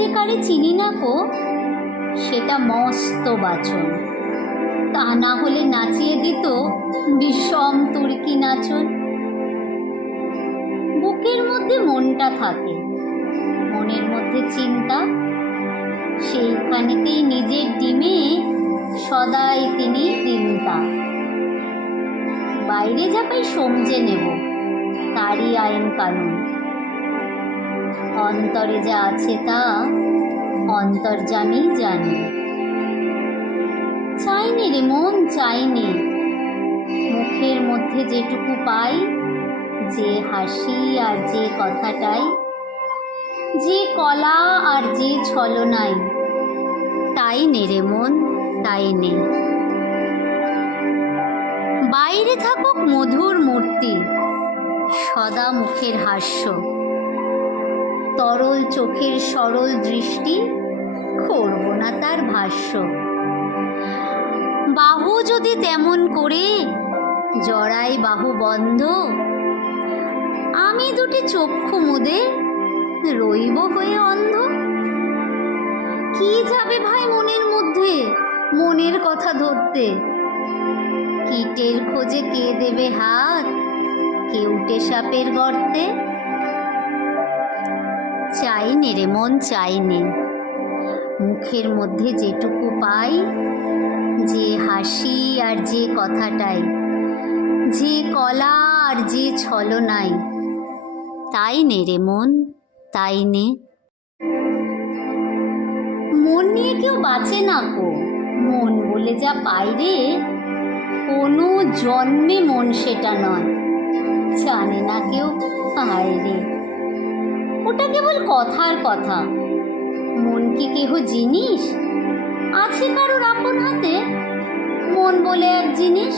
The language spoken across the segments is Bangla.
যে কারে চিনি না কো, সেটা মস্ত বাচন। তা না হলে নাচিয়ে দিত বিষম তুর্কি নাচন। বুকের মধ্যে মনটা থাকে, মনের মধ্যে চিন্তা, সেইখানেতেই নিজের ডিমে সদাই তিনি দিনতা। বাইরে যা পাই সমঝে নেব, তারই আইন কানুন। অন্তরে যা আছে তা অন্তর্যামী জানে। চাইনি রে মন, চাইনি মুখের মধ্যে যেটুকু পাই, যে হাসি আর যে কথাটাই, যে কলা আর যে ছলনাই, তাই নে রে মন, তাই নে। বাইরে থাকুক মধুর মূর্তি, সদা মুখের হাস্য, তরল চোখের সরল দৃষ্টি, করব না তার ভাষ্য। বাহু যদি তেমন করে জড়াই বাহু বন্ধ, আমি দুটি চক্ষু মুদে রইব হয়ে অন্ধ। কি যাবে ভাই মনের মধ্যে মনের কথা ধরতে, কীটের খোঁজে কে দেবে হাত, কেউটে সাপের গর্তে। চাইনে রে মন, চাইনে মুখের মধ্যে যেটুকু পাই, যে হাসি আর যে কথাটাই, যে কলা আর যে ছলনাই, তাই নে রে মন, তাই নে। মন নিয়ে কেউ বাঁচে না কো, মন বলে যা পাই রে, কোনো জন্মে মন সেটা নয়, জানে না কেউ হায় রে। ওটা কেবল কথার কথা, মন কি কেহ জিনিস? আছে কারোর আপন হাতে মন বলে এক জিনিস?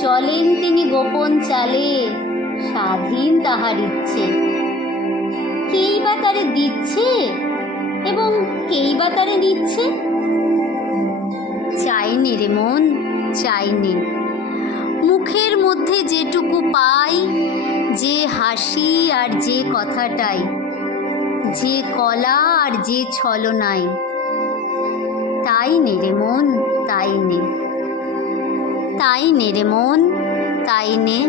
চলেন তিনি গোপন চালে, স্বাধীন তাহার ইচ্ছে। কেই বা তারে দিচ্ছে এবং কেই বা তারে দিচ্ছে। চাইনি রে মন, চাইনি মুখের মধ্যে যেটুকু পাই, যে হাসি আর যে কথাটাই, যে কলা আর যে ছলনাই, তাই নে রে মন, তাই নে, তাই নে রে মন, তাই নে।